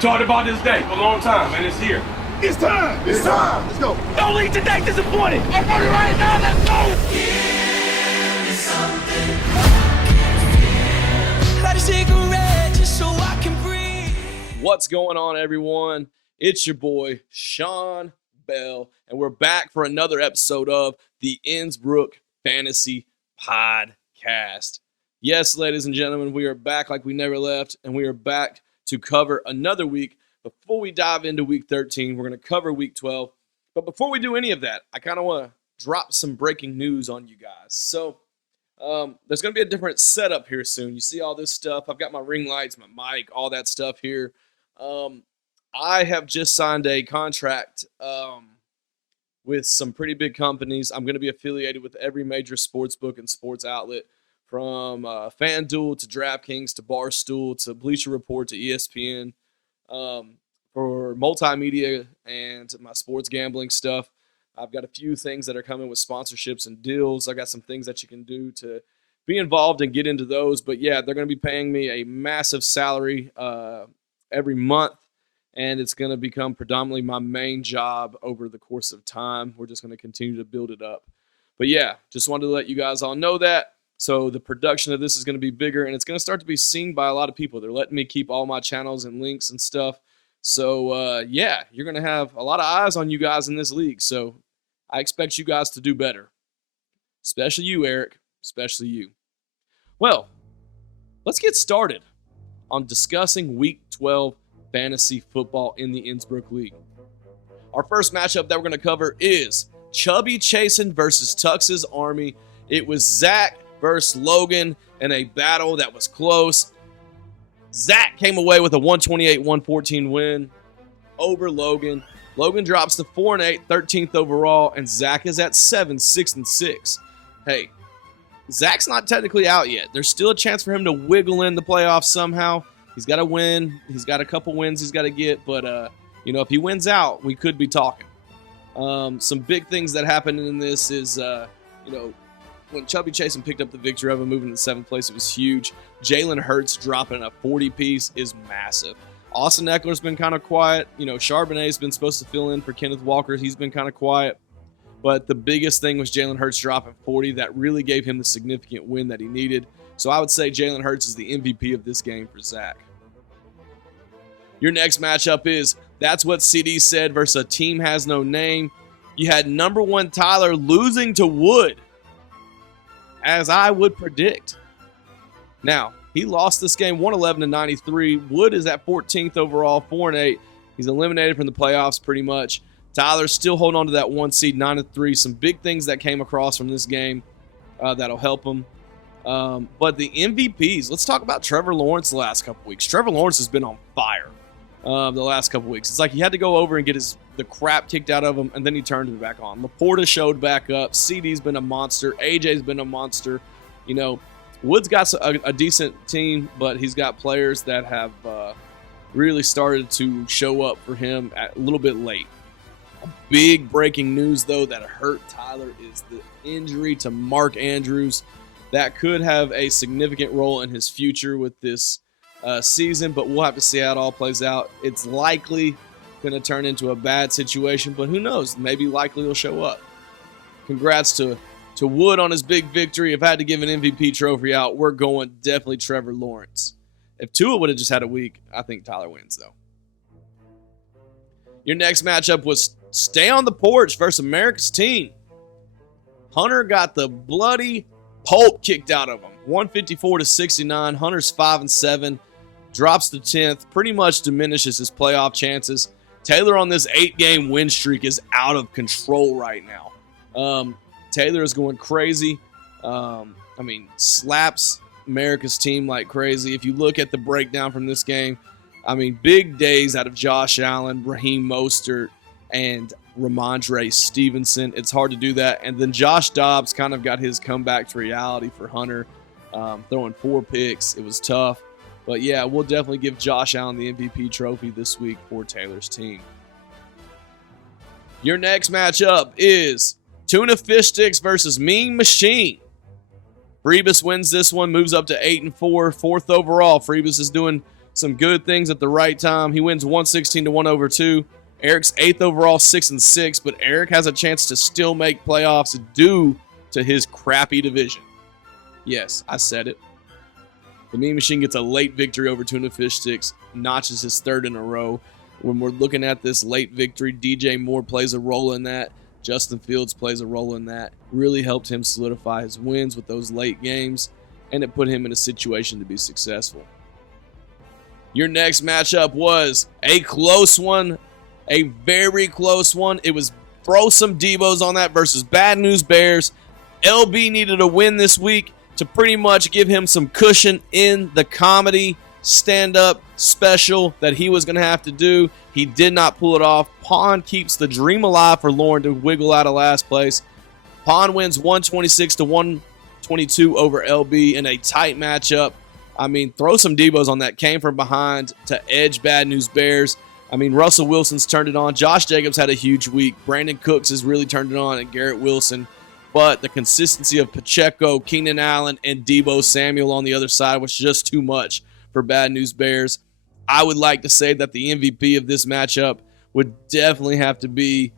talked about this day for a long time, and it's here. It's time. It's time. Let's go. Don't leave today disappointed. I'm ready right now. Let's go. Give me something light a cigarette just so I can breathe. What's going on, everyone? It's your boy, Shaun Bell, and we're back for another episode of the Innsbrooke Fantasy Podcast. Yes, ladies and gentlemen, we are back like we never left, and we are back to cover another week. Before we dive into Week 13, we're going to cover Week 12. But before we do any of that, I kind of want to drop some breaking news on you guys. So there's going to be a different setup here soon. You see all this stuff. I've got my ring lights, my mic, all that stuff here. I have just signed a contract with some pretty big companies. I'm going to be affiliated with every major sports book and sports outlet, from FanDuel to DraftKings to Barstool to Bleacher Report to ESPN, for multimedia and my sports gambling stuff. I've got a few things that are coming with sponsorships and deals. I got some things that you can do to be involved and get into those. But yeah, they're going to be paying me a massive salary every month, and it's going to become predominantly my main job over the course of time. We're just going to continue to build it up. But yeah, just wanted to let you guys all know that. So the production of this is going to be bigger, and it's going to start to be seen by a lot of people. They're letting me keep all my channels and links and stuff. So, yeah, you're going to have a lot of eyes on you guys in this league. So I expect you guys to do better. Especially you, Eric. Especially you. Well, let's get started on discussing Week 12 fantasy football in the Innsbrook League. Our first matchup that we're going to cover is Chubby Chasen versus Tux's Army. It was Zach versus Logan in a battle that was close. Zach came away with a 128-114 win over Logan. Logan drops to 4-8, 13th overall, and Zach is at 7, 6-6. Hey, Zach's not technically out yet. There's still a chance for him to wiggle in the playoffs somehow. He's got to win. He's got a couple wins he's got to get, but if he wins out, we could be talking. Some big things that happened in this is, when Chubby Chasen picked up the victory of him, moving to 7th place, it was huge. Jalen Hurts dropping a 40-piece is massive. Austin Eckler's been kind of quiet. Charbonnet's been supposed to fill in for Kenneth Walker. He's been kind of quiet. But the biggest thing was Jalen Hurts dropping 40. That really gave him the significant win that he needed. So I would say Jalen Hurts is the MVP of this game for Zach. Your next matchup is That's What CD Said versus A Team Has No Name. You had number 1 Tyler losing to Wood, as I would predict. Now, he lost this game 111-93. Wood is at 14th overall, 4-8. He's eliminated from the playoffs pretty much. Tyler's still holding on to that 1 seed, 9-3. Some big things that came across from this game that'll help him. But the MVPs, let's talk about Trevor Lawrence the last couple weeks. Trevor Lawrence has been on fire the last couple weeks. It's like he had to go over and get the crap kicked out of him, and then he turned it back on. Laporta showed back up. CD's been a monster. AJ's been a monster. Wood's got a decent team, but he's got players that have really started to show up for him a little bit late. A big breaking news, though, that hurt Tyler is the injury to Mark Andrews. That could have a significant role in his future with this season, but we'll have to see how it all plays out. It's likely going to turn into a bad situation, but who knows? Maybe likely he'll show up. Congrats to Wood on his big victory. If I had to give an MVP trophy out, we're going definitely Trevor Lawrence. If Tua would have just had a week, I think Tyler wins, though. Your next matchup was Stay on the Porch versus America's Team. Hunter got the bloody pulp kicked out of him. 154-69. Hunter's 5-7. Drops to 10th. Pretty much diminishes his playoff chances. Taylor on this 8-game win streak is out of control right now. Taylor is going crazy. Slaps America's Team like crazy. If you look at the breakdown from this game, big days out of Josh Allen, Raheem Mostert, and Ramondre Stevenson. It's hard to do that. And then Josh Dobbs kind of got his comeback to reality for Hunter, throwing 4 picks. It was tough. But yeah, we'll definitely give Josh Allen the MVP trophy this week for Taylor's team. Your next matchup is Tuna Fish Sticks versus Mean Machine. Freebus wins this one, moves up to 8-4, 4th overall. Freebus is doing some good things at the right time. He wins 116-102. Eric's 8th overall, 6-6, but Eric has a chance to still make playoffs due to his crappy division. Yes, I said it. The Mean Machine gets a late victory over Tuna Fish Sticks, notches his 3rd in a row. When we're looking at this late victory, DJ Moore plays a role in that. Justin Fields plays a role in that. Really helped him solidify his wins with those late games, and it put him in a situation to be successful. Your next matchup was a close one, a very close one. It was throw some Devos on that versus Bad News Bears. LB needed a win this week to pretty much give him some cushion in the comedy stand-up special that he was going to have to do. He did not pull it off. Pond keeps the dream alive for Lauren to wiggle out of last place. Pond wins 126-122 over LB in a tight matchup. I mean, throw some Devos on that. Came from behind to edge Bad News Bears. I mean, Russell Wilson's turned it on. Josh Jacobs had a huge week. Brandon Cooks has really turned it on, and Garrett Wilson. But the consistency of Pacheco, Keenan Allen, and Deebo Samuel on the other side was just too much for Bad News Bears. I would like to say that the MVP of this matchup would definitely have to be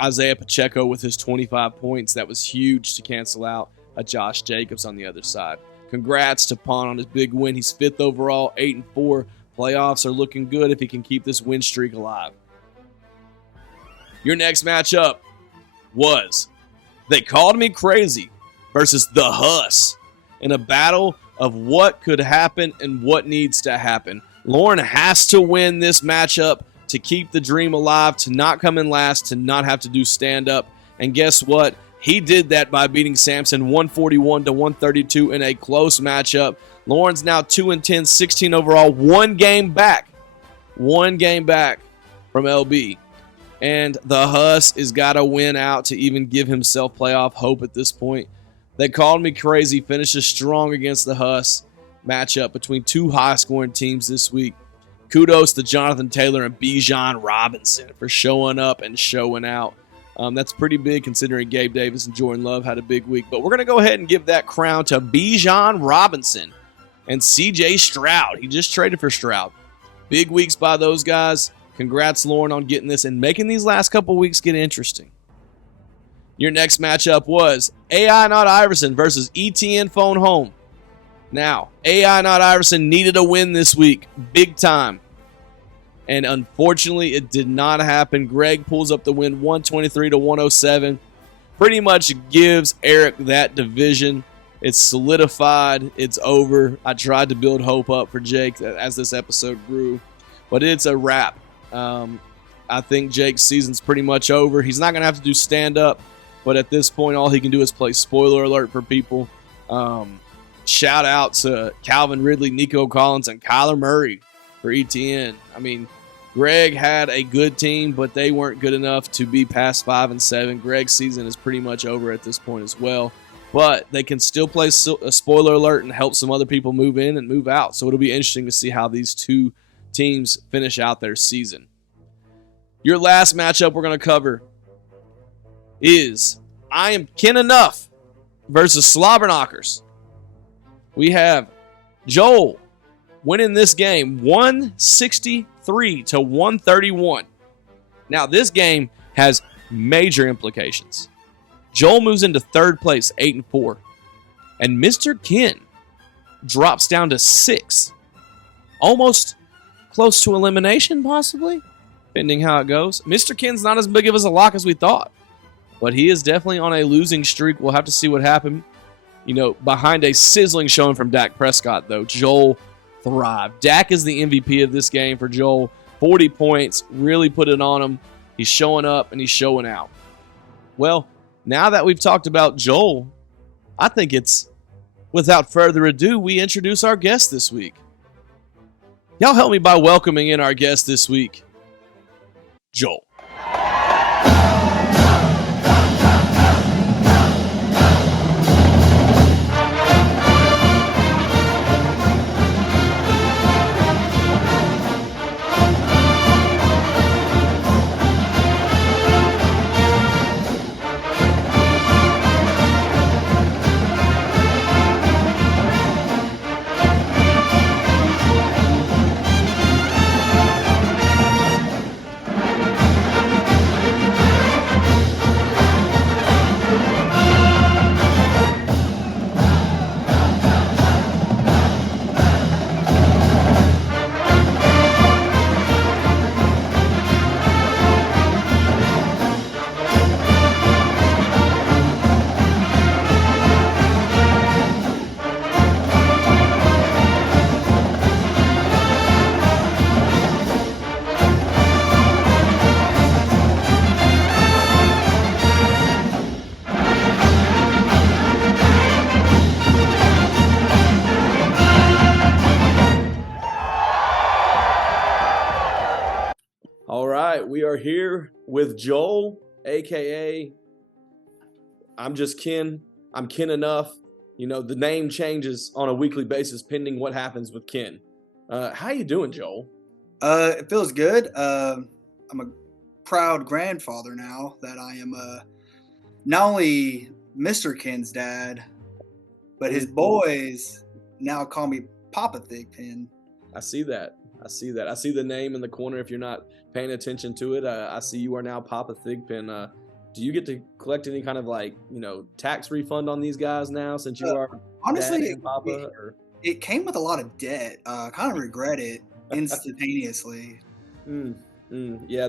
Isaiah Pacheco with his 25 points. That was huge to cancel out a Josh Jacobs on the other side. Congrats to Pond on his big win. He's 5th overall, 8-4. Playoffs are looking good if he can keep this win streak alive. Your next matchup was They Called Me Crazy versus The Huss in a battle of what could happen and what needs to happen. Lauren has to win this matchup to keep the dream alive, to not come in last, to not have to do stand-up. And guess what? He did that by beating Samson 141-132 in a close matchup. Lauren's now 2-10, 16 overall, one game back from LB. And the Huss has got to win out to even give himself playoff hope at this point. They Called Me Crazy finishes strong against the Huss matchup between two high-scoring teams this week. Kudos to Jonathan Taylor and Bijan Robinson for showing up and showing out. That's pretty big considering Gabe Davis and Jordan Love had a big week. But we're going to go ahead and give that crown to Bijan Robinson and CJ Stroud. He just traded for Stroud. Big weeks by those guys. Congrats, Lauren, on getting this and making these last couple weeks get interesting. Your next matchup was AI Not Iverson versus ETN Phone Home. Now, AI Not Iverson needed a win this week, big time. And unfortunately, it did not happen. Greg pulls up the win 123-107. Pretty much gives Eric that division. It's solidified. It's over. I tried to build hope up for Jake as this episode grew. But it's a wrap. I think Jake's season's pretty much over. He's not going to have to do stand-up. But at this point, all he can do is play spoiler alert for people. Shout out to Calvin Ridley, Nico Collins, and Kyler Murray for ETN. I mean, Greg had a good team, but they weren't good enough to be past 5-7. Greg's season is pretty much over at this point as well. But they can still play a spoiler alert and help some other people move in and move out. So it'll be interesting to see how these two teams finish out their season. Your last matchup we're going to cover is Im Kenough versus Slobberknockers. We have Joel winning this game 163-131. Now, this game has major implications. Joel moves into third place, 8-4. And Mr. Ken drops down to 6. Almost close to elimination, possibly, depending how it goes. Mr. Ken's not as big of a lock as we thought. But he is definitely on a losing streak. We'll have to see what happens. You know, behind a sizzling showing from Dak Prescott, though, Joel thrived. Dak is the MVP of this game for Joel. 40 points, really put it on him. He's showing up and he's showing out. Well, now that we've talked about Joel, I think it's, without further ado, we introduce our guest this week. Y'all help me by welcoming in our guest this week, Joel. We are here with Joel, aka I'm just Ken. I'm Ken Enough. The name changes on a weekly basis pending what happens with Ken. How you doing, Joel? It feels good. I'm a proud grandfather now that I am not only Mr. Ken's dad, but his boys now call me Papa Thigpen. I see that. I see the name in the corner. If you're not paying attention to it, I see you are now Papa Thigpen. Do you get to collect any kind of tax refund on these guys now since you are honestly Dad and Papa? It came with a lot of debt. Kind of regret it instantaneously. Yeah,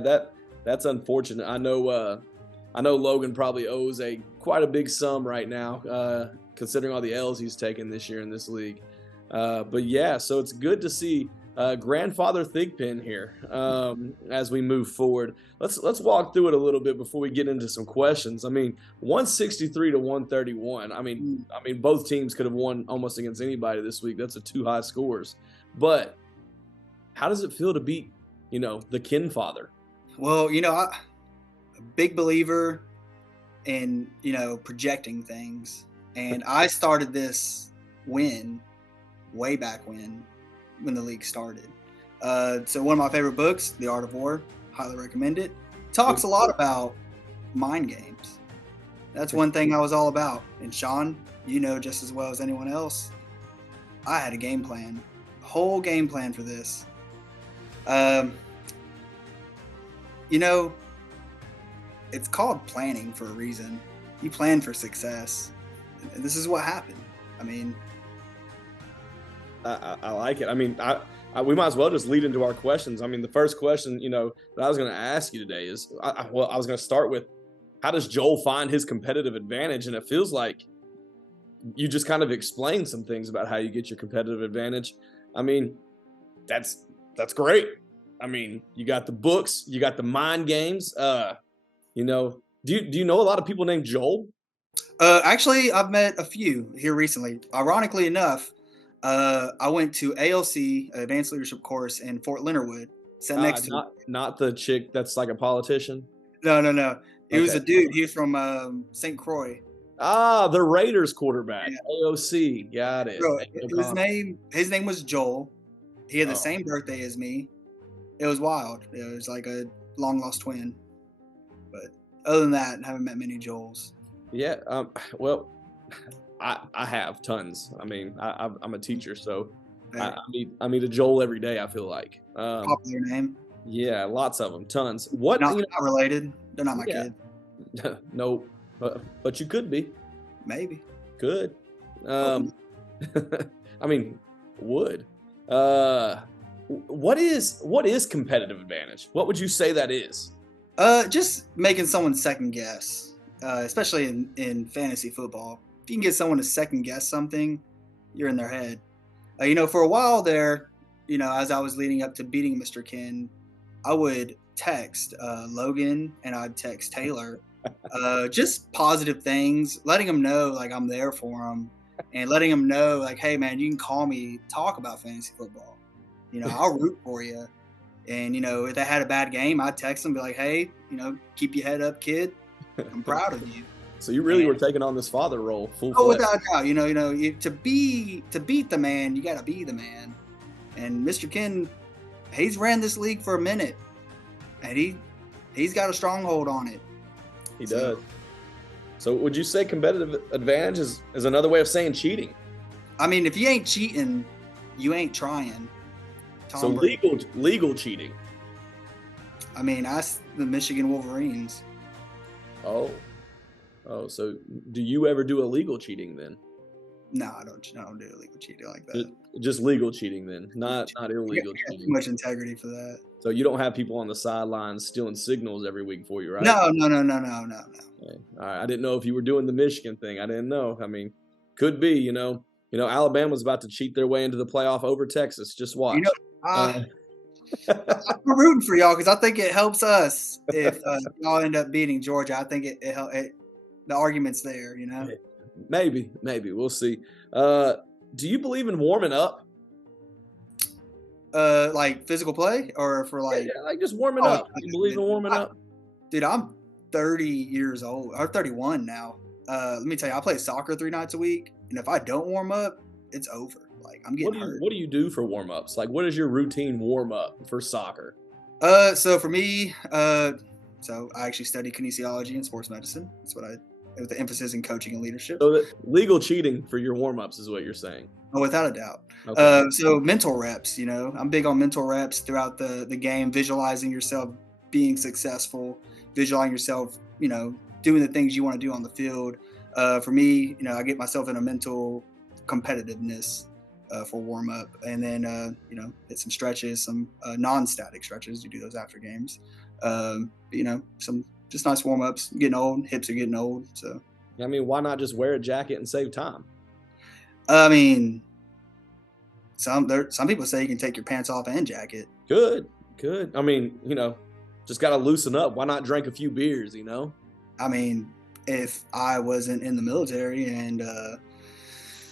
that's unfortunate. I know Logan probably owes quite a big sum right now, considering all the L's he's taken this year in this league. But yeah, so it's good to see grandfather Thigpen here as we move forward. Let's walk through it a little bit before we get into some questions. 163 to 131. I mean both teams could have won almost against anybody this week. That's two high scores. But how does it feel to beat the Ken father? Well, I'm a big believer in projecting things, and I started this win way back when the league started. So one of my favorite books, The Art of War, highly recommend it. Talks a lot about mind games. That's one thing I was all about. And Shaun, just as well as anyone else, I had a game plan, a whole game plan for this. It's called planning for a reason. You plan for success. And this is what happened. I like it. We might as well just lead into our questions. The first question, that I was going to ask you today is, I was going to start with, how does Joel find his competitive advantage? And it feels like you just kind of explained some things about how you get your competitive advantage. That's great. You got the books, you got the mind games. Do you know a lot of people named Joel? Actually, I've met a few here recently. Ironically enough, I went to ALC, Advanced Leadership course in Fort Leonard Wood. Sat next to not the chick that's like a politician. No. He was a dude. He was from St. Croix. The Raiders quarterback. Yeah. AOC. Got it. Bro, his name was Joel. He had the same birthday as me. It was wild. It was like a long lost twin. But other than that, I haven't met many Joels. Yeah. Well, I have tons. I'm a teacher, so I meet a Joel every day. I feel like popular name. Yeah, lots of them, tons. What? Not related. They're not my kid. No, but you could be. Maybe. Could. Would. What is competitive advantage? What would you say that is? Just making someone second guess, especially in fantasy football. If you can get someone to second guess something, you're in their head. For a while there, as I was leading up to beating Mr. Ken, I would text Logan and I'd text Taylor, just positive things, letting them know like I'm there for them, and letting them know like, hey man, you can call me, talk about fantasy football. I'll root for you. And if they had a bad game, I'd text them, be like, hey, keep your head up, kid. I'm proud of you. So you really were taking on this father role full. Oh, without a doubt. To beat the man, you got to be the man. And Mr. Ken, he's ran this league for a minute, and he's got a stronghold on it. He does. So would you say competitive advantage is another way of saying cheating? If you ain't cheating, you ain't trying. So legal cheating. Ask the Michigan Wolverines. Oh, so do you ever do illegal cheating then? No, I don't do illegal cheating like that. Just legal cheating then, not illegal cheating. Too much integrity for that. So you don't have people on the sidelines stealing signals every week for you, right? No. Okay. All right. I didn't know if you were doing the Michigan thing. I didn't know. Could be. Alabama's about to cheat their way into the playoff over Texas. Just watch. I'm rooting for y'all because I think it helps us if y'all end up beating Georgia. I think it the argument's there, Maybe. We'll see. Do you believe in warming up? Like physical play or for like? Yeah, like just warming Oh, up. You believe in warming up? dude, I'm 30 years old or 31 now. Let me tell you, I play soccer 3 nights a week, and if I don't warm up, it's over. Like I'm getting hurt. What do you do for warm ups? Like, what is your routine warm up for soccer? So for me, so I actually study kinesiology and sports medicine. That's what I, with the emphasis in coaching and leadership. So legal cheating for your warm ups is what you're saying. Oh, without a doubt. Okay. So mental reps, I'm big on mental reps throughout the game, visualizing yourself being successful, visualizing yourself, doing the things you want to do on the field. For me, I get myself in a mental competitiveness for warm up, and then hit some stretches, some non-static stretches. You do those after games. Some just nice warm ups. Getting old, hips are getting old. So I mean, why not just wear a jacket and save time? I mean, some people say you can take your pants off and jacket. Good. I mean, just got to loosen up. Why not drink a few beers? I mean, if I wasn't in the military, and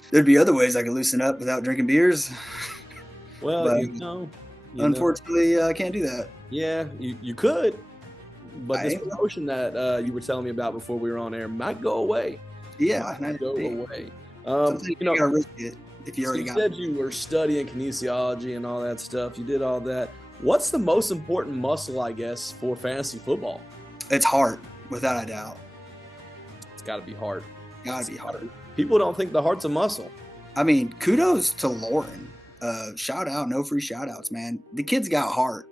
there'd be other ways I could loosen up without drinking beers. Well, but, unfortunately, I can't do that. Yeah, you could, but this I- promotion that you were telling me about before we were on air might go away. Yeah, Might go away. sometimes you gotta risk it if you So already you got said it. you were studying kinesiology and all that stuff. You did all that. What's the most important muscle, I guess, for fantasy football? It's heart, without a doubt. It's got to be heart. Gotta be heart. People don't think the heart's a muscle. I mean, kudos to Lauren. Shout out, no free shout outs, man. The kid's got heart,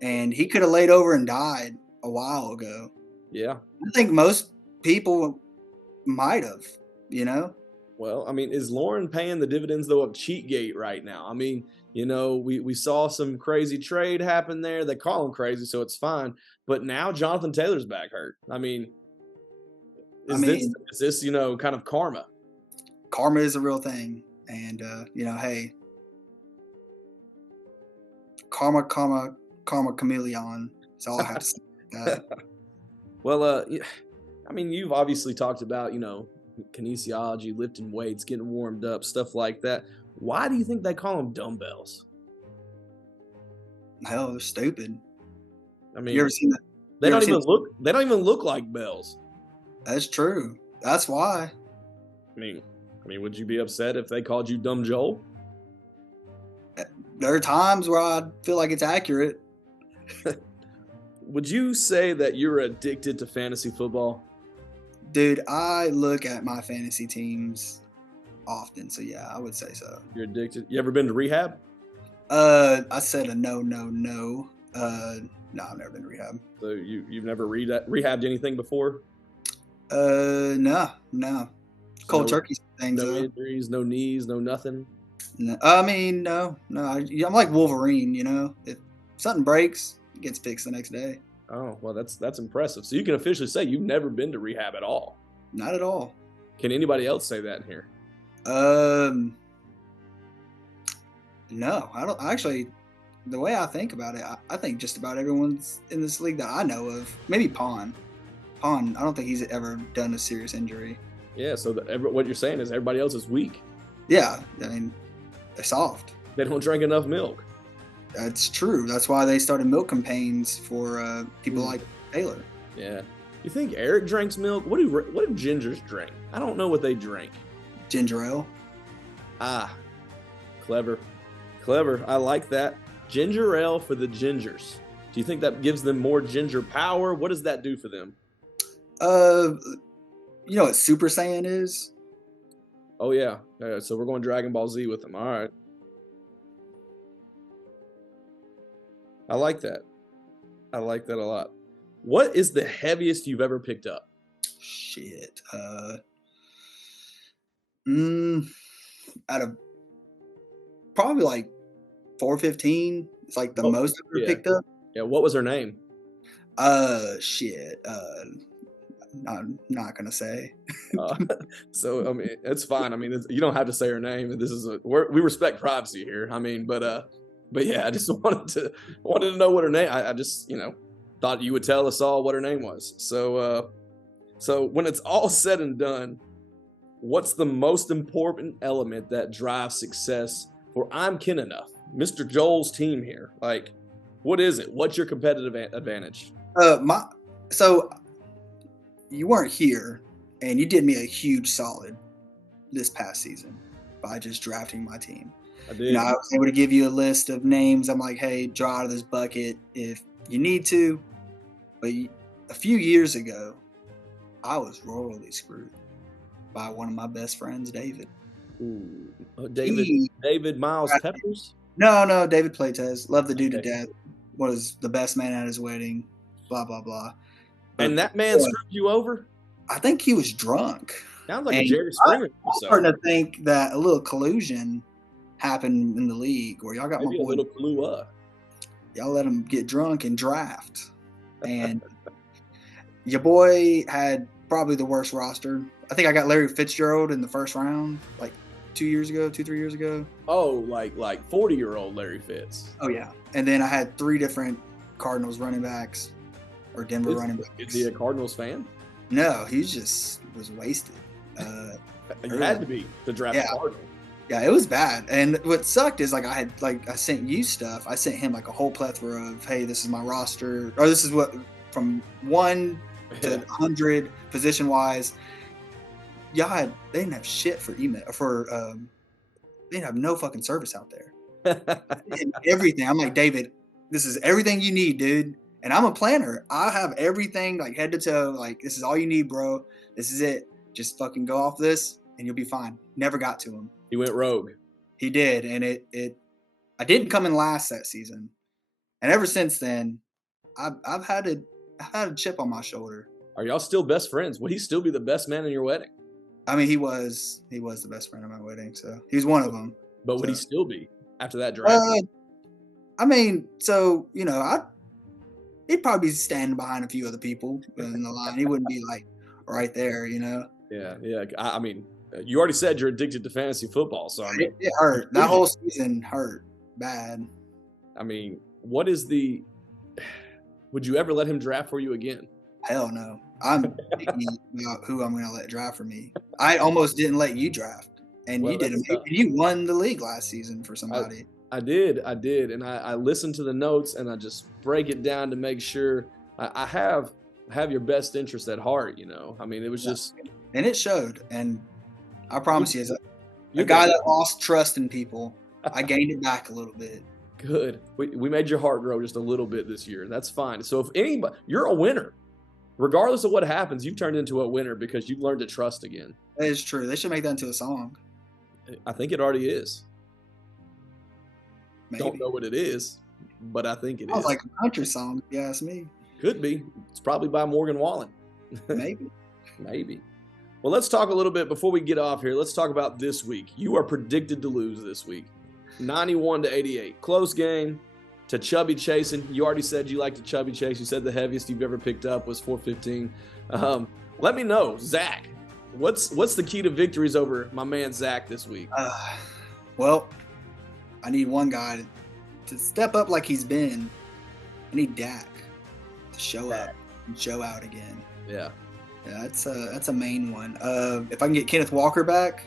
and he could have laid over and died a while ago. Yeah. I think most people might have, Well, I mean, is Lauren paying the dividends, though, of Cheatgate right now? I mean, we saw some crazy trade happen there. They call him crazy, so it's fine. But now Jonathan Taylor's back hurt. I mean, is this kind of karma? Karma is a real thing. And, hey, karma, chameleon. That's all I have to say about that. Well, I mean, you've obviously talked about, kinesiology, lifting weights, getting warmed up, stuff like that. Why do you think they call them dumbbells? Hell, they're stupid. I mean, You ever seen that? they you don't ever even seen- look. They don't even look like bells. That's true. That's why. I mean, would you be upset if they called you Dumb Joel? There are times where I feel like it's accurate. Would you say that you're addicted to fantasy football? Dude, I look at my fantasy teams often, so yeah, I would say so. You're addicted. You ever been to rehab? I said a no. No, I've never been to rehab. So you've never rehabbed anything before? No. Cold No- turkey things. No though. injuries, no knees, no nothing. No, I mean, no. I'm like Wolverine, If something breaks, it gets fixed the next day. Oh, well, that's impressive. So you can officially say you've never been to rehab at all. Not at all. Can anybody else say that in here? No, I don't. Actually, the way I think about it, I think just about everyone's in this league that I know of. Maybe Pawn. I don't think he's ever done a serious injury. Yeah, so what you're saying is everybody else is weak. Yeah, I mean, they're soft. They don't drink enough milk. That's true. That's why they started milk campaigns for people like Taylor. Yeah. You think Eric drinks milk? What do gingers drink? I don't know what they drink. Ginger ale. Ah, clever. I like that. Ginger ale for the gingers. Do you think that gives them more ginger power? What does that do for them? You know what Super Saiyan is? Oh, yeah. So we're going Dragon Ball Z with them. All right. I like that. I like that a lot. What is the heaviest you've ever picked up? Shit. Out of probably like 415. It's like the most I've ever picked up. Yeah. What was her name? Shit. I'm not gonna say. So I mean, it's fine. I mean, you don't have to say her name. This is we respect privacy here. I mean, but yeah, I just wanted to know what her name. I just thought you would tell us all what her name was. So when it's all said and done, what's the most important element that drives success for Im Kenough, Mr. Joel's team here? Like, what is it? What's your competitive advantage? So you weren't here, and you did me a huge solid this past season by just drafting my team. I did. I was able to give you a list of names. I'm like, hey, draw out of this bucket if you need to. But a few years ago, I was royally screwed by one of my best friends, David. Ooh. David Miles Peppers? No, David Playtez. Loved the dude to death. Was the best man at his wedding. Blah, blah, blah. And that man screwed you over? I think he was drunk. Sounds like a Jerry Springer episode. I'm starting to think that a little collusion happened in the league where y'all got Maybe my boy. A little clue up. Y'all let him get drunk and draft. And your boy had probably the worst roster. I think I got Larry Fitzgerald in the first round, like 3 years ago. Oh, like 40-year-old Larry Fitz. Oh, yeah. And then I had 3 different Cardinals running backs or Denver running backs. Is he a Cardinals fan? No, he just was wasted. You had to be to draft the Cardinals. Yeah, it was bad. And what sucked is I sent you stuff. I sent him like a whole plethora of, hey, this is my roster, or this is what from 1 to 100 position wise. They didn't have shit for email they didn't have no fucking service out there. And everything. I'm like, David, this is everything you need, dude. And I'm a planner. I have everything like head to toe. Like, this is all you need, bro. This is it. Just fucking go off this and you'll be fine. Never got to him. He went rogue. He did. And I didn't come in last that season. And ever since then, I've had a chip on my shoulder. Are y'all still best friends? Would he still be the best man in your wedding? I mean, he was the best friend at my wedding, so he was one of them. But would he still be after that draft? I mean, so he'd probably be standing behind a few other people in the line. He wouldn't be like right there, Yeah. I mean, you already said you're addicted to fantasy football, so I mean, it hurt. That whole season hurt bad. I mean, would you ever let him draft for you again? Hell no. I'm picky about who I'm going to let draft for me. I almost didn't let you draft, and you did. You won the league last season for somebody. I did, and I listened to the notes, and I just break it down to make sure I have your best interest at heart. I mean, it was just, and it showed. And I promise you, as a guy that lost trust in people, I gained it back a little bit. Good. We made your heart grow just a little bit this year, and that's fine. So if anybody, you're a winner. Regardless of what happens, you've turned into a winner because you've learned to trust again. That is true. They should make that into a song. I think it already is. Maybe. Don't know what it is, but I think it is. Sounds like a country song, if you ask me. Could be. It's probably by Morgan Wallen. Maybe. Maybe. Well, let's talk a little bit before we get off here. Let's talk about this week. You are predicted to lose this week. 91-88. Close game. To Chubby chasing. You already said you like to Chubby chase. You said the heaviest you've ever picked up was 415. Let me know, Zach. What's the key to victories over my man Zach this week? Well, I need one guy to step up like he's been. I need Dak to show up and show out again. Yeah, that's a main one. If I can get Kenneth Walker back,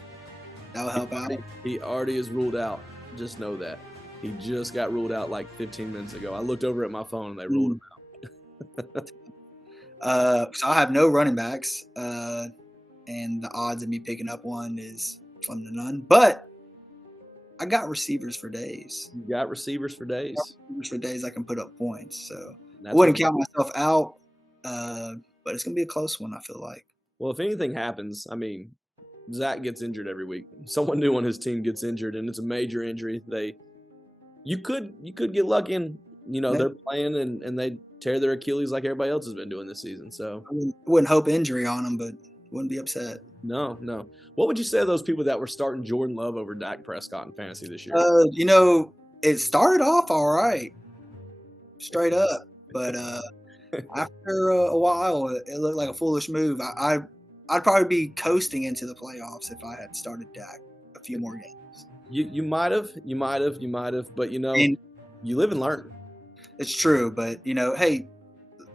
that'll help out. He already is ruled out. Just know that. He just got ruled out like 15 minutes ago. I looked over at my phone and they ruled him out. So I have no running backs, and the odds of me picking up one is slim to none. But I got receivers for days. You got receivers for days? Receivers for days I can put up points. So I wouldn't count myself out, but it's going to be a close one, I feel like. Well, if anything happens, I mean, Zach gets injured every week. Someone new on his team gets injured, and it's a major injury. You could get lucky and, they're playing and they tear their Achilles like everybody else has been doing this season. So I wouldn't hope injury on them, but wouldn't be upset. No. What would you say to those people that were starting Jordan Love over Dak Prescott in fantasy this year? It started off all right, straight up. But after a while, it looked like a foolish move. I'd probably be coasting into the playoffs if I had started Dak a few more games. You might have, but you live and learn. It's true, but hey,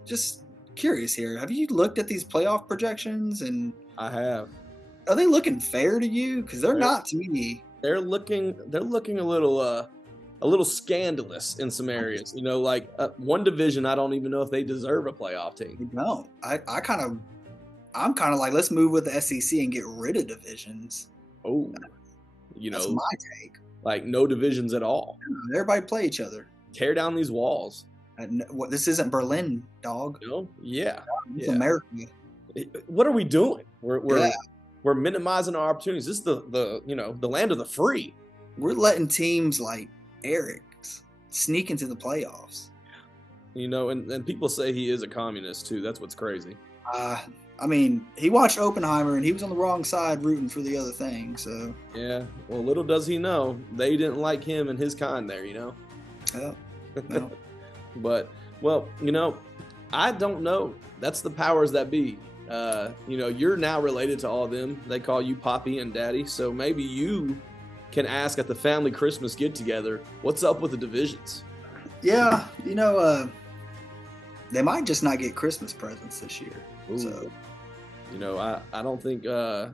just curious here. Have you looked at these playoff projections? And I have. Are they looking fair to you? Because they're not to me. they're looking a little scandalous in some areas. You know, like one division, I don't even know if they deserve a playoff team. No, I'm kind of like, let's move with the SEC and get rid of divisions. Oh, you That's know, my take. like no divisions at all. Everybody play each other. Tear down these walls. This isn't Berlin, dog. You know? Yeah. It's Yeah. America. What are we doing? We're minimizing our opportunities. This is the land of the free. We're letting teams like Eric's sneak into the playoffs. You know, and people say he is a communist too. That's what's crazy. I mean, he watched Oppenheimer and he was on the wrong side rooting for the other thing. So Yeah. Well, little does he know they didn't like him and his kind there. You know. yeah, no. But well, you know, I don't know. That's the powers that be. You know, you're now related to all of them. They call you Poppy and Daddy. So maybe you can ask at the family Christmas get together, what's up with the divisions? Yeah, you know, they might just not get Christmas presents this year. Ooh. So You know, I don't think, I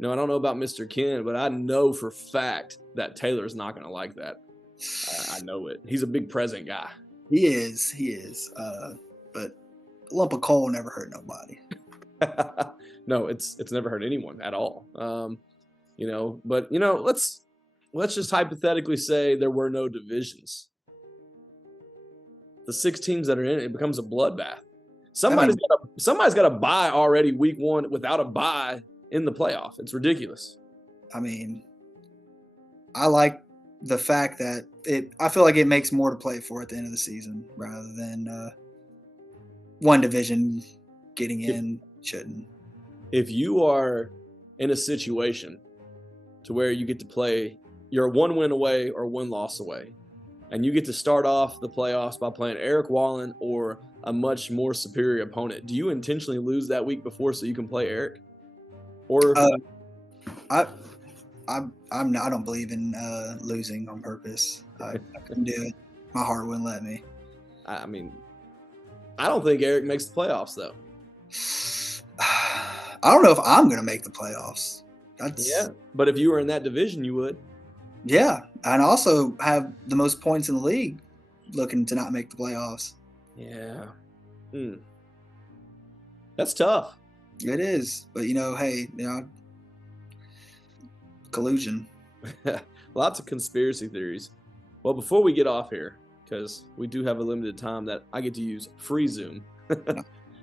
don't know about Mr. Ken, but I know for fact that Taylor's not going to like that. I know it. He's a big present guy. he is. But a lump of coal never hurt nobody. No, it's never hurt anyone at all. You know, but you know, let's just hypothetically say there were no divisions. The 6 teams that are in it becomes a bloodbath. Somebody's got a bye already week 1 without a bye in the playoff. It's ridiculous. I mean, I like the fact that I feel like it makes more to play for at the end of the season rather than one division getting in shouldn't. If you are in a situation to where you get to play, you're 1 win away or 1 loss away, and you get to start off the playoffs by playing Eric Wallen or a much more superior opponent, do you intentionally lose that week before so you can play Eric? Or I don't believe in losing on purpose. I couldn't do it. My heart wouldn't let me. I mean, I don't think Eric makes the playoffs though. I don't know if I'm going to make the playoffs. Yeah, but if you were in that division, you would. Yeah, and also have the most points in the league looking to not make the playoffs. Yeah. That's tough. It is. But, hey, collusion. Lots of conspiracy theories. Well, before we get off here, because we do have a limited time that I get to use free Zoom, you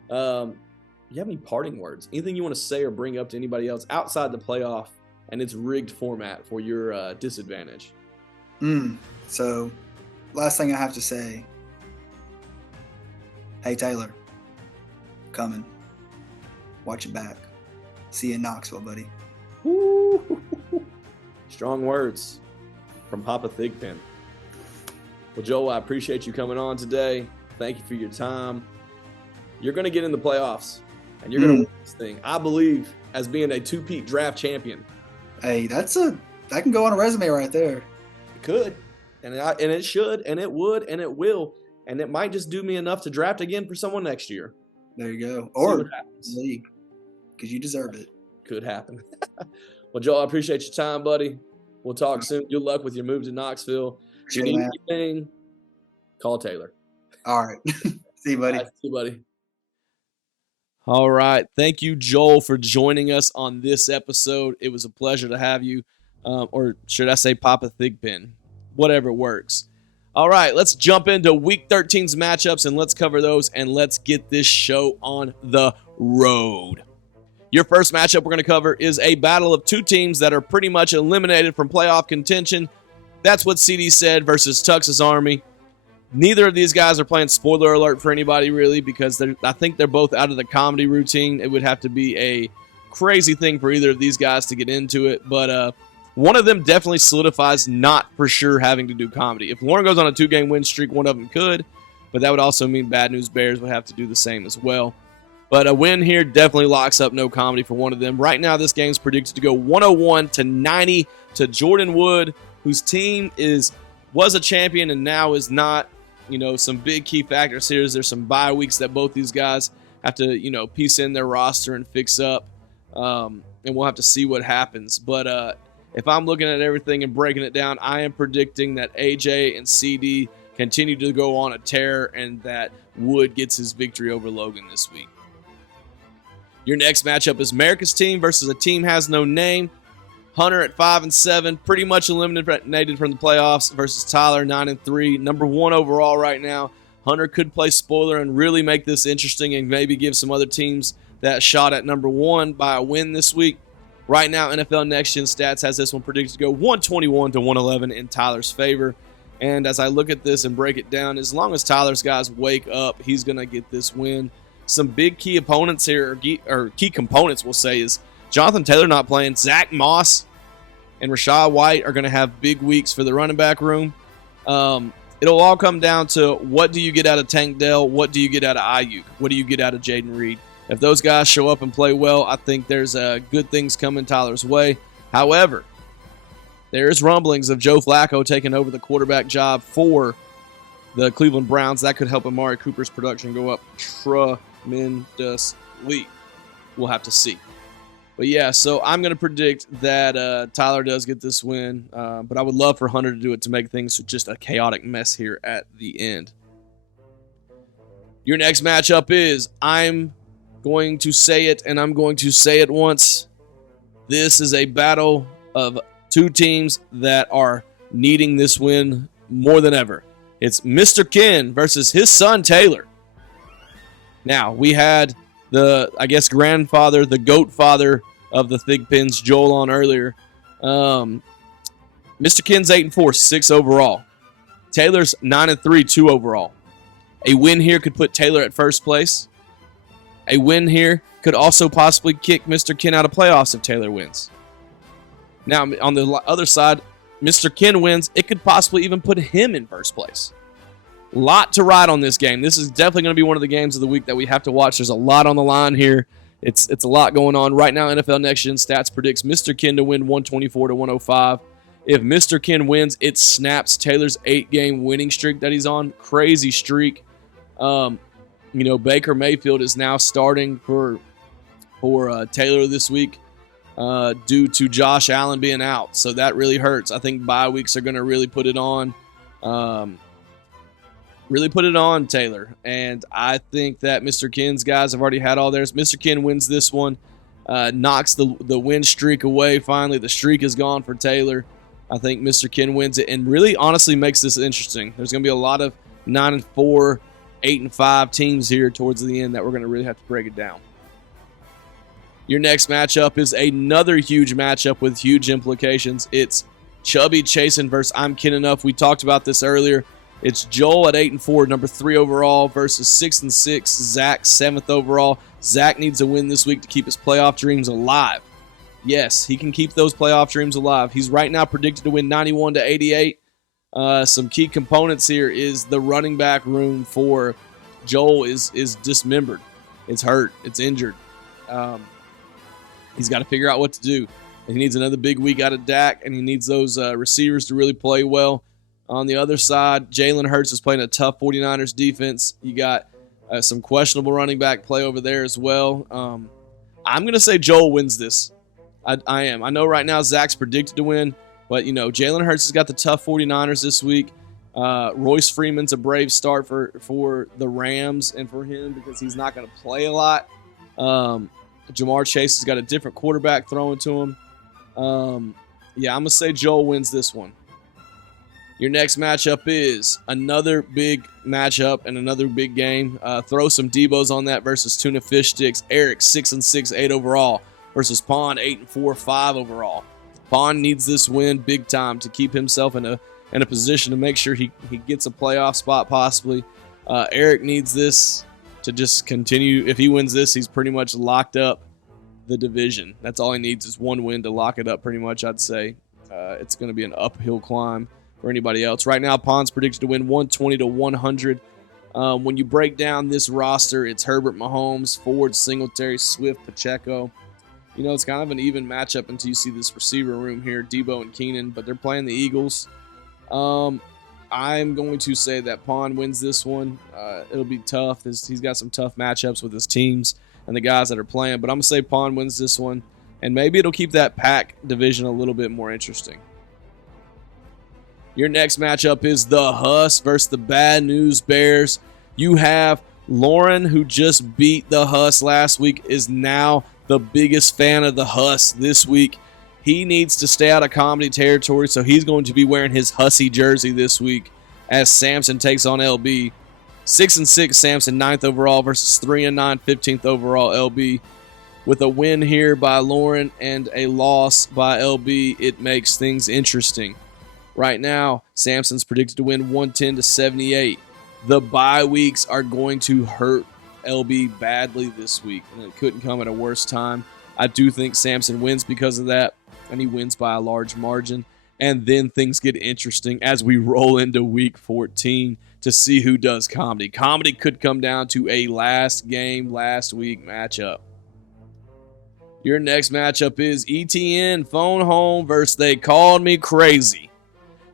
have any parting words? Anything you want to say or bring up to anybody else outside the playoff and its rigged format for your disadvantage? So, last thing I have to say, hey, Taylor, coming. Watch it back. See you in Knoxville, buddy. Woo. Strong words from Papa Thigpen. Well, Joel, I appreciate you coming on today. Thank you for your time. You're going to get in the playoffs, and you're going to win this thing. I believe as being a two-peat draft champion. Hey, that can go on a resume right there. It could, and it should, and it would, and it will, and it might just do me enough to draft again for someone next year. There you go. Or league, because you deserve it. Could happen. Well, Joel, I appreciate your time, buddy. We'll talk soon. Good luck with your move to Knoxville. If you need anything, call Taylor. All right. See you, buddy. All right, see you, buddy. All right. Thank you, Joel, for joining us on this episode. It was a pleasure to have you, or should I say Papa Thigpen? Whatever works. All right, let's jump into Week 13's matchups, and let's cover those, and let's get this show on the road. Your first matchup we're going to cover is a battle of 2 teams that are pretty much eliminated from playoff contention. That's what CD said versus Tux's Army. Neither of these guys are playing spoiler alert for anybody, really, because I think they're both out of the comedy routine. It would have to be a crazy thing for either of these guys to get into it, but one of them definitely solidifies not for sure having to do comedy. If Lauren goes on a 2-game win streak, one of them could, but that would also mean Bad News Bears would have to do the same as well. But a win here definitely locks up no comedy for one of them. Right now, this game's predicted to go 101-90 to Jordan Wood, whose team was a champion and now is not. Some big key factors here is there's some bye weeks that both these guys have to, piece in their roster and fix up. And we'll have to see what happens. But if I'm looking at everything and breaking it down, I am predicting that AJ and CD continue to go on a tear and that Wood gets his victory over Logan this week. Your next matchup is America's team versus a team has no name. Hunter at 5-7, pretty much eliminated from the playoffs versus Tyler 9-3, number 1 overall right now. Hunter could play spoiler and really make this interesting and maybe give some other teams that shot at number 1 by a win this week. Right now, NFL Next Gen Stats has this one predicted to go 121-111 in Tyler's favor. And as I look at this and break it down, as long as Tyler's guys wake up, he's going to get this win. Some big key opponents here, or key components, we'll say, is Jonathan Taylor not playing. Zach Moss and Rashad White are going to have big weeks for the running back room. It'll all come down to what do you get out of Tank Dell? What do you get out of Ayuk? What do you get out of Jaden Reed? If those guys show up and play well, I think there's good things coming Tyler's way. However, there's rumblings of Joe Flacco taking over the quarterback job for the Cleveland Browns. That could help Amari Cooper's production go up tremendously. We'll have to see. But yeah, so I'm going to predict that Tyler does get this win. But I would love for Hunter to do it to make things just a chaotic mess here at the end. Your next matchup is, I'm going to say it, and I'm going to say it once. This is a battle of two teams that are needing this win more than ever. It's Mr. Ken versus his son Taylor. Now, we had the, grandfather, the goat father of the Thick Pins, Joel, on earlier. Mr. Ken's 8-4, 6 overall. Taylor's 9-3, 2 overall. A win here could put Taylor at first place. A win here could also possibly kick Mr. Ken out of playoffs if Taylor wins. Now, on the other side, Mr. Ken wins, it could possibly even put him in first place. Lot to ride on this game. This is definitely going to be one of the games of the week that we have to watch. There's a lot on the line here. It's a lot going on. Right now, NFL Next Gen Stats predicts Mr. Ken to win 124-105. If Mr. Ken wins, it snaps Taylor's 8-game winning streak that he's on. Crazy streak. Baker Mayfield is now starting for Taylor this week due to Josh Allen being out. So that really hurts. I think bye weeks are going to really put it on. Taylor. And I think that Mr. Ken's guys have already had all theirs. Mr. Ken wins this one, knocks the win streak away. Finally, the streak is gone for Taylor. I think Mr. Ken wins it and really honestly makes this interesting. There's going to be a lot of 9-4, 8-5 teams here towards the end that we're going to really have to break it down. Your next matchup is another huge matchup with huge implications. It's Chubby Chasen versus Im Kenough. We talked about this earlier. It's Joel at 8-4, number 3 overall, versus 6-6, Zach, 7th overall. Zach needs a win this week to keep his playoff dreams alive. Yes, he can keep those playoff dreams alive. He's right now predicted to win 91-88. Some key components here is the running back room for Joel is dismembered. It's hurt. It's injured. He's got to figure out what to do. And he needs another big week out of Dak, and he needs those receivers to really play well. On the other side, Jalen Hurts is playing a tough 49ers defense. You got some questionable running back play over there as well. I'm going to say Joel wins this. I am. I know right now Zach's predicted to win, but, Jalen Hurts has got the tough 49ers this week. Royce Freeman's a brave start for the Rams and for him because he's not going to play a lot. Jamar Chase has got a different quarterback throwing to him. I'm going to say Joel wins this one. Your next matchup is another big matchup and another big game. Throw some Debos on that versus Tuna Fish Sticks. Eric, 6-6, 8 overall versus Pond, 8-4, 5 overall. Pond needs this win big time to keep himself in a position to make sure he gets a playoff spot possibly. Eric needs this to just continue. If he wins this, he's pretty much locked up the division. That's all he needs is one win to lock it up pretty much, I'd say. It's going to be an uphill climb for anybody else. Right now, Pond's predicted to win 120-100. When you break down this roster, it's Herbert, Mahomes, Ford, Singletary, Swift, Pacheco. It's kind of an even matchup until you see this receiver room here, Debo and Keenan, but they're playing the Eagles. I'm going to say that Pond wins this one. It'll be tough. He's got some tough matchups with his teams and the guys that are playing, but I'm going to say Pond wins this one. And maybe it'll keep that Pack division a little bit more interesting. Your next matchup is the Huss versus the Bad News Bears. You have Lauren, who just beat the Huss last week, is now the biggest fan of the Huss this week. He needs to stay out of comedy territory, so he's going to be wearing his Hussy jersey this week as Samson takes on LB. 6-6 Samson, 9th overall versus 3-9, 15th overall LB. With a win here by Lauren and a loss by LB, it makes things interesting. Right now, Samson's predicted to win 110-78. The bye weeks are going to hurt LB badly this week, and it couldn't come at a worse time. I do think Samson wins because of that, and he wins by a large margin. And then things get interesting as we roll into week 14 to see who does comedy. Comedy could come down to a last game, last week matchup. Your next matchup is ETN Phone Home versus They Called Me Crazy.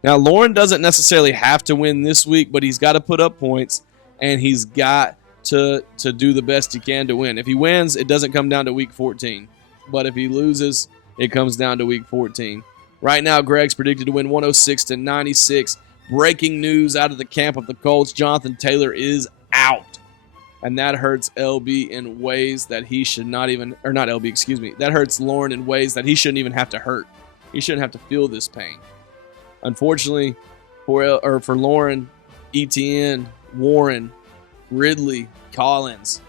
Now, Lauren doesn't necessarily have to win this week, but he's got to put up points, and he's got to do the best he can to win. If he wins, it doesn't come down to week 14. But if he loses, it comes down to week 14. Right now, Greg's predicted to win 106-96. Breaking news out of the camp of the Colts, Jonathan Taylor is out. And that hurts LB in ways that he should not even, or not LB, excuse me. That hurts Lauren in ways that he shouldn't even have to hurt. He shouldn't have to feel this pain. Unfortunately, for Lauren, ETN, Warren, Ridley, Collins,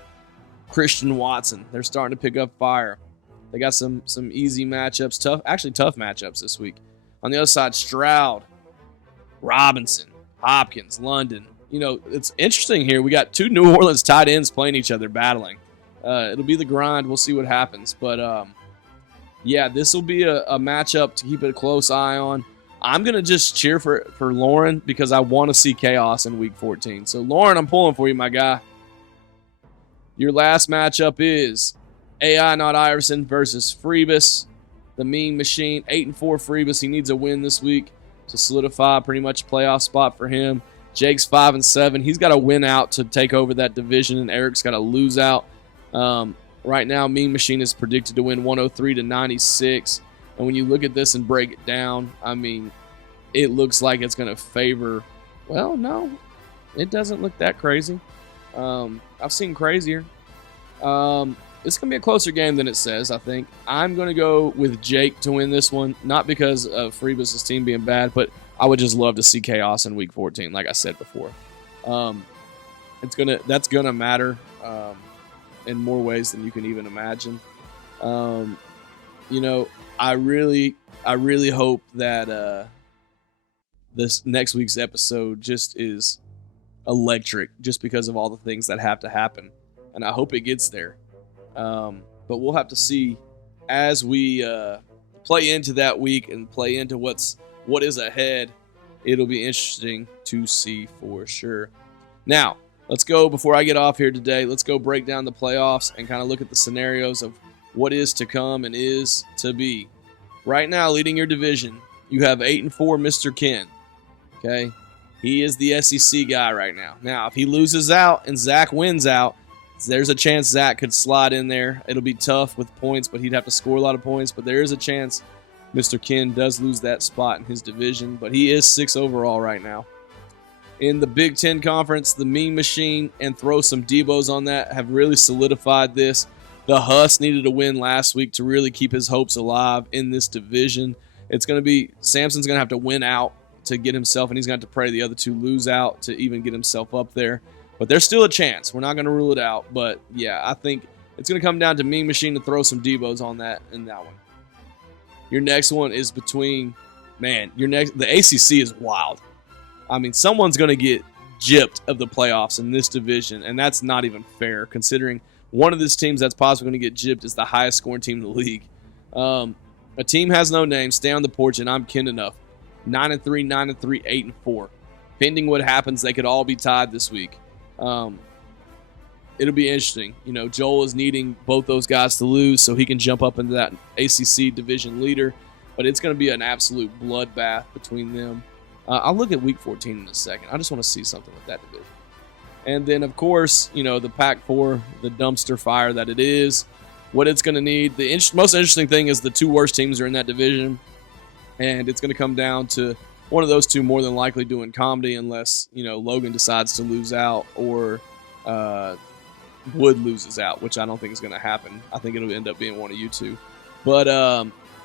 Christian Watson, they're starting to pick up fire. They got some easy matchups, tough matchups this week. On the other side, Stroud, Robinson, Hopkins, London. You know, it's interesting here. We got two New Orleans tight ends playing each other, battling. It'll be the grind. We'll see what happens. But, yeah, this will be a matchup to keep a close eye on. I'm going to just cheer for Lauren because I want to see chaos in Week 14. So, Lauren, I'm pulling for you, my guy. Your last matchup is AI Not Iverson versus Freebus, the Mean Machine. 8-4 Freebus. He needs a win this week to solidify pretty much a playoff spot for him. Jake's 5-7. He's got to win out to take over that division, and Eric's got to lose out. Right now, Mean Machine is predicted to win 103-96. And when you look at this and break it down, I mean, it looks like it's going to favor. Well, no, it doesn't look that crazy. I've seen crazier. It's going to be a closer game than it says, I think. I'm going to go with Jake to win this one, not because of Freebus' team being bad, but I would just love to see chaos in Week 14, like I said before. That's gonna matter in more ways than you can even imagine. You know, I really hope that this next week's episode just is electric, just because of all the things that have to happen, and I hope it gets there. But we'll have to see as we play into that week and play into what is ahead. It'll be interesting to see for sure. Now, let's go, before I get off here today, let's go break down the playoffs and kind of look at the scenarios of what is to come and is to be. Right now, leading your division, you have 8-4 Mr. Ken. Okay? He is the SEC guy right now. Now, if he loses out and Zach wins out, there's a chance Zach could slide in there. It'll be tough with points, but he'd have to score a lot of points. But there is a chance Mr. Ken does lose that spot in his division, but he is 6 overall right now. In the Big Ten Conference, the Mean Machine and throw some Debos on that have really solidified this. The Huss needed a win last week to really keep his hopes alive in this division. It's going to be, Samson's going to have to win out to get himself, and he's going to have to pray the other two lose out to even get himself up there. But there's still a chance. We're not going to rule it out. But, yeah, I think it's going to come down to Mean Machine to throw some Debos on that in that one. Your next one is between, the ACC is wild. I mean, someone's going to get gypped of the playoffs in this division, and that's not even fair, considering one of these teams that's possibly going to get gypped is the highest scoring team in the league. A team has no name. Stay on the porch, and I'm Im Kenough. 9-3, 9-3, 8-4. Pending what happens, they could all be tied this week. It'll be interesting. You know, Joel is needing both those guys to lose so he can jump up into that ACC division leader. But it's going to be an absolute bloodbath between them. I'll look at Week 14 in a second. I just want to see something with that division. And then, of course, you know, the Pac-4, the dumpster fire that it is. what it's going to need. The most interesting thing is the two worst teams are in that division, and it's going to come down to one of those two more than likely doing comedy, unless Logan decides to lose out or Wood loses out, which I don't think is going to happen. I think it'll end up being one of you two. But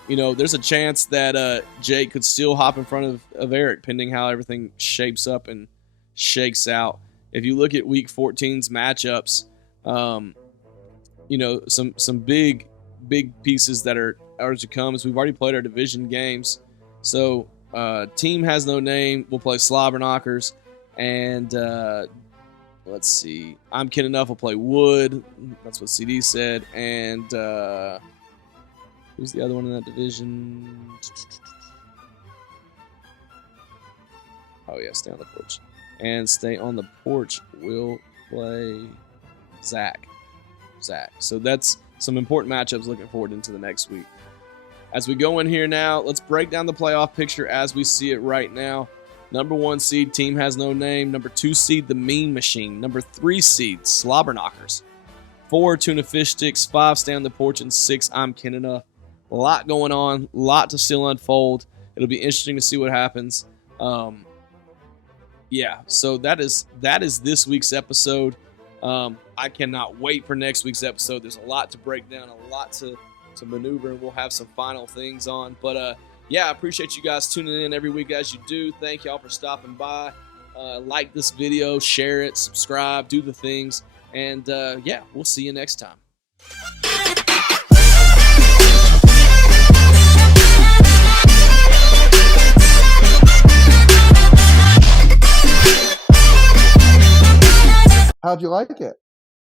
there's a chance that Jake could still hop in front of Eric, pending how everything shapes up and shakes out. If you look at Week 14's matchups, some big pieces that are to come is we've already played our division games. So Team Has No Name will play Slobberknockers, and let's see, Im Kenough will play Wood. That's what CD said. And who's the other one in that division? Oh yeah, Stay on the Porch. And Stay on the Porch will play Zach. So that's some important matchups looking forward into the next week. As we go in here now, let's break down the playoff picture as we see it right now. Number 1 seed, Team Has No Name. Number 2 seed, The Mean Machine. Number 3 seed, Slobberknockers. 4, Tuna Fish Sticks. 5, Stay on the Porch. And 6, Im Kenough. A lot going on. A lot to still unfold. It'll be interesting to see what happens. So that is this week's episode. I cannot wait for next week's episode. There's a lot to break down, a lot to maneuver, and we'll have some final things on. But I appreciate you guys tuning in every week as you do. Thank y'all for stopping by. Like this video, share it, subscribe, do the things, and we'll see you next time. How'd you like it?